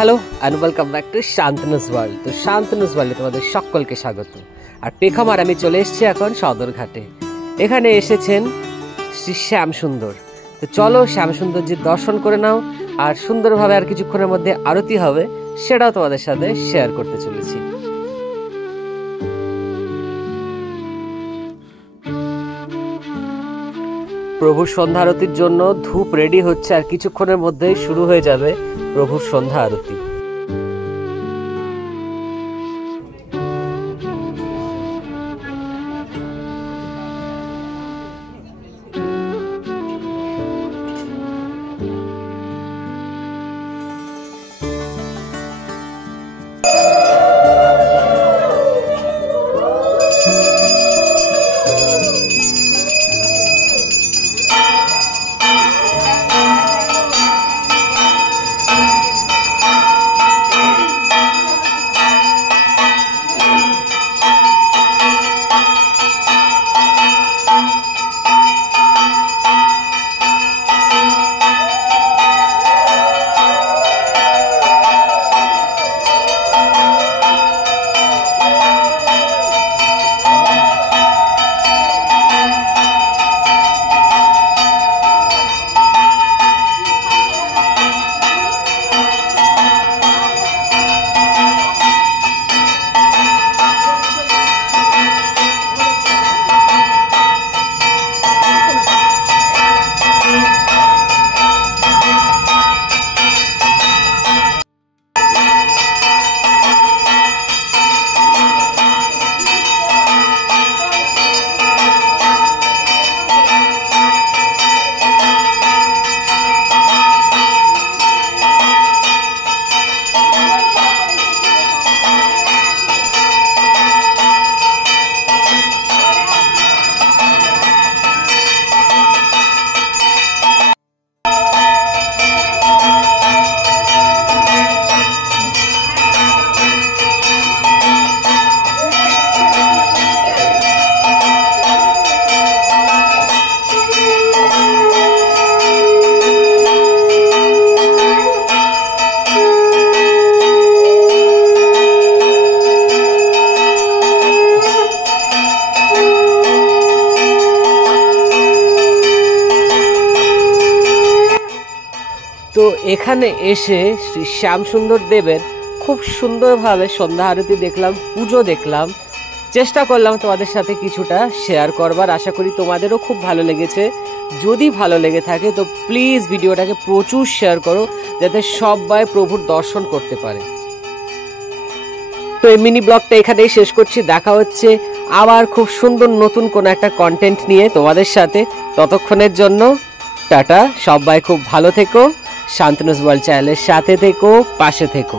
Hello and welcome back to Shantanu's world. তো শান্তনুস ওয়ার্ল্ডে তোমাদের সকলকে স্বাগত। আর পেখম আর আমি চলে এসেছি এখন সদরঘাটে। এখানে এসেছেন শ্রী শ্যামসুন্দর। তো চলো শ্যামসুন্দরজির দর্শন করে নাও, আর সুন্দরভাবে আর কিছুক্ষণের মধ্যে আরতি হবে, সেটাও তোমাদের সাথে শেয়ার করতে চলেছি। প্রভুর সন্ধ্যা আরতির জন্য ধূপ রেডি হচ্ছে, আর কিছুক্ষণের মধ্যেই শুরু হয়ে যাবে প্রভুর সন্ধ্যা আরতি। তো এখানে এসে শ্রী শ্যামসুন্দর দেবের খুব সুন্দরভাবে সন্ধ্যা আরতি দেখলাম, পুজো দেখলাম, চেষ্টা করলাম তোমাদের সাথে কিছুটা শেয়ার করবার। আশা করি তোমাদেরও খুব ভালো লেগেছে। যদি ভালো লেগে থাকে তো প্লিজ ভিডিওটাকে প্রচুর শেয়ার করো, যাতে সবাই প্রভুর দর্শন করতে পারে। তো এই মিনি ব্লগটা এখানেই শেষ করছি। দেখা হচ্ছে আবার খুব সুন্দর নতুন কোনো একটা কন্টেন্ট নিয়ে তোমাদের সাথে। ততক্ষণের জন্য টাটা, সবাই খুব ভালো থেকো, শান্তনুস ওয়ার্ল্ড চ্যানেলের সাথে থেকো, পাশে থেকো।